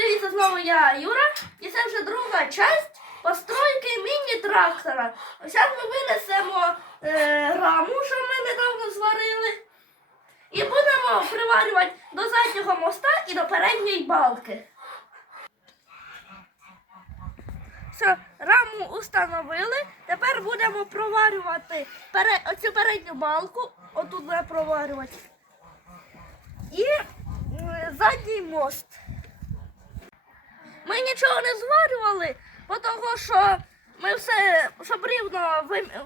привіт! Знову я, Юра. І це вже друга часть постройки міні-трактора. Зараз ми винесемо е, раму, що ми недавно зварили. І будемо приварювати до заднього моста і до передньої балки. Все, раму установили. Тепер будемо проварювати пере... оцю передню балку. Отут буде проварювати. І задній мост. Ми нічого не зварювали, того що ми все, щоб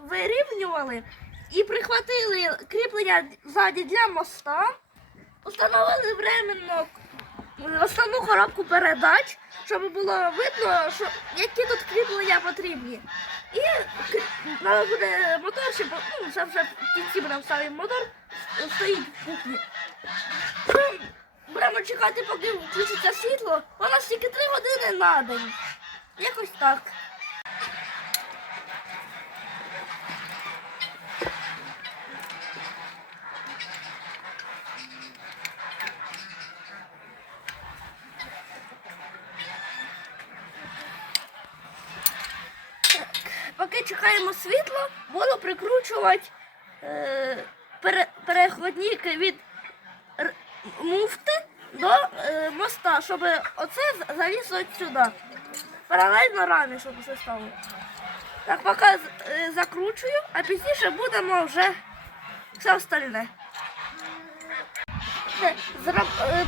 вирівнювали і прихватили кріплення ззаді для моста, установили временно основну коробку передач, щоб було видно, що, які тут кріплення потрібні. І треба буде мотор, ще, ну, вже в кінці будемо ставити мотор, стоїть в кухні. Будемо чекати, поки включиться світло. У нас тільки 3 години на день. Якось так. Поки чекаємо світло, буду прикручувати е, пере, переходники від муфти до е, моста, щоб оце з- завісло сюди. Паралельно рамі, щоб все стало. Так, поки е, закручую, а пізніше будемо вже все остальне. Е,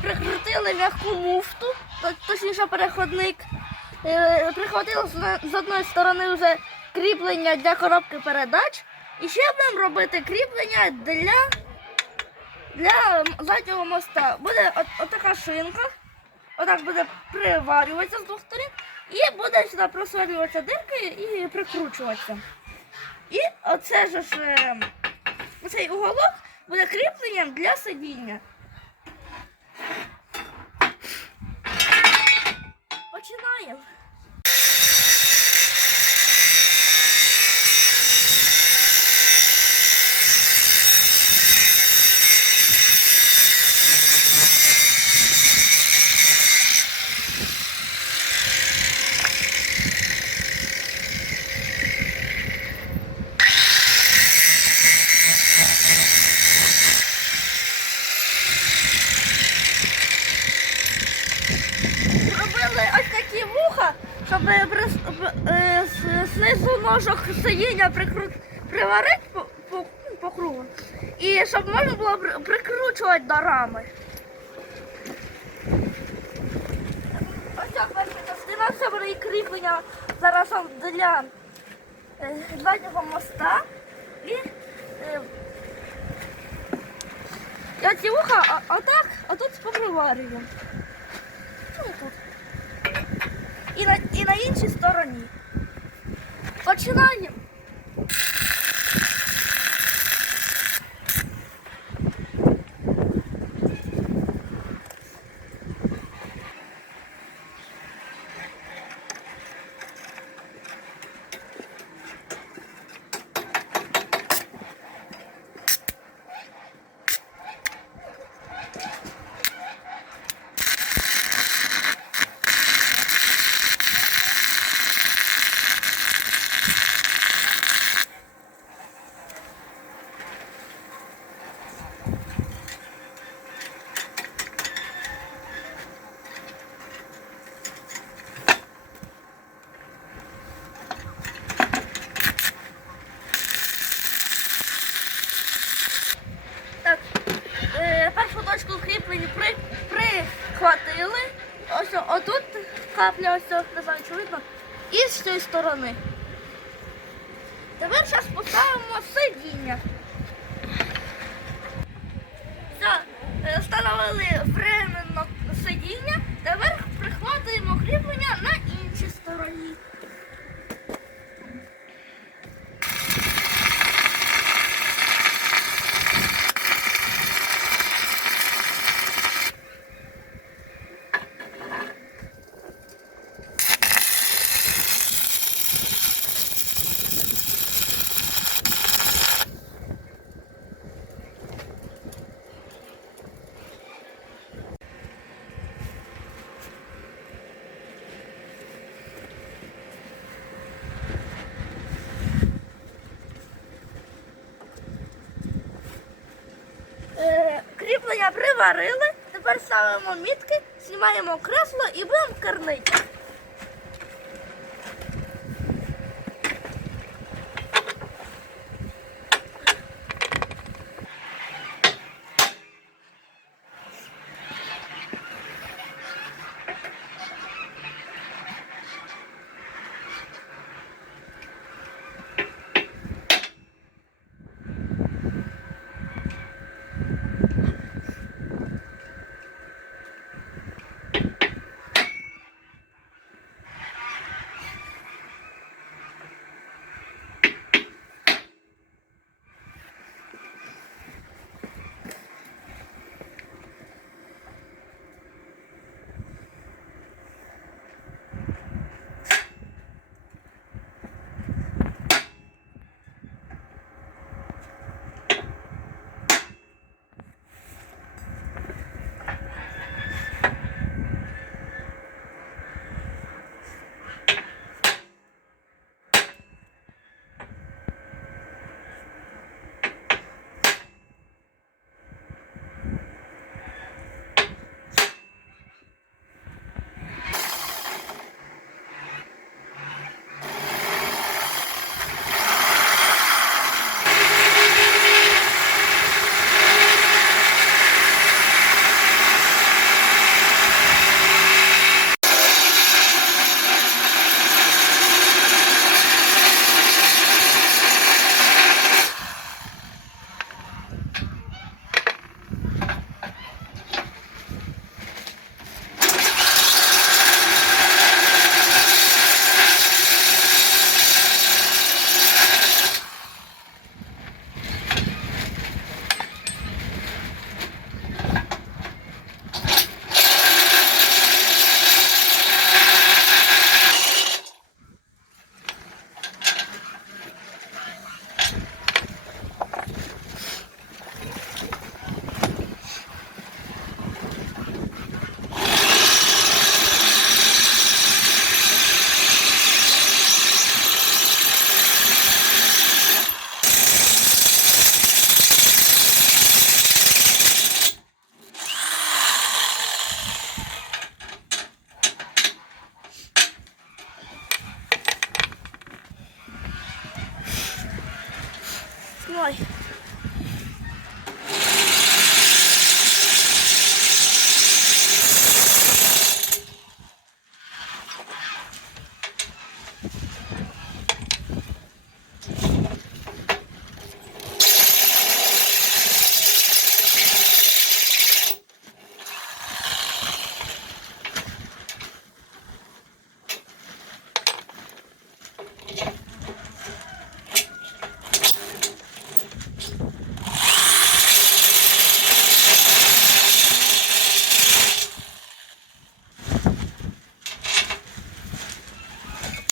Прикрутили м'яку муфту, точніше переходник. Е, з- з одної сторони вже кріплення для коробки передач. І ще будемо робити кріплення для для заднього моста буде от, отака шинка. Отак буде приварюватися з двох сторін. І буде сюди просверлюватися дирки і прикручуватися. І оце ж е, цей уголок буде кріпленням для сидіння. Починаємо. Зробили ось такі вуха, щоб е, з- знизу ножок сидіння приварити по, по, по кругу. І щоб можна було прикручувати до рами. Ось так перша частина, це буде кріплення зараз для е, заднього моста. І, е, і оці вуха, а, отак, а тут. Чому тут? І на, і на іншій стороні. Починаємо. Так, е, першу точку кріплення при, прихватили. Ось о- отут капля, ось, цього не знаю, чи видно. І з цієї сторони. Тепер зараз поставимо сидіння. Все, е, встановили временно сидіння. Тепер прихватуємо кріплення на іншій стороні. Приварили, тепер ставимо мітки, знімаємо кресло і будемо кернити. life.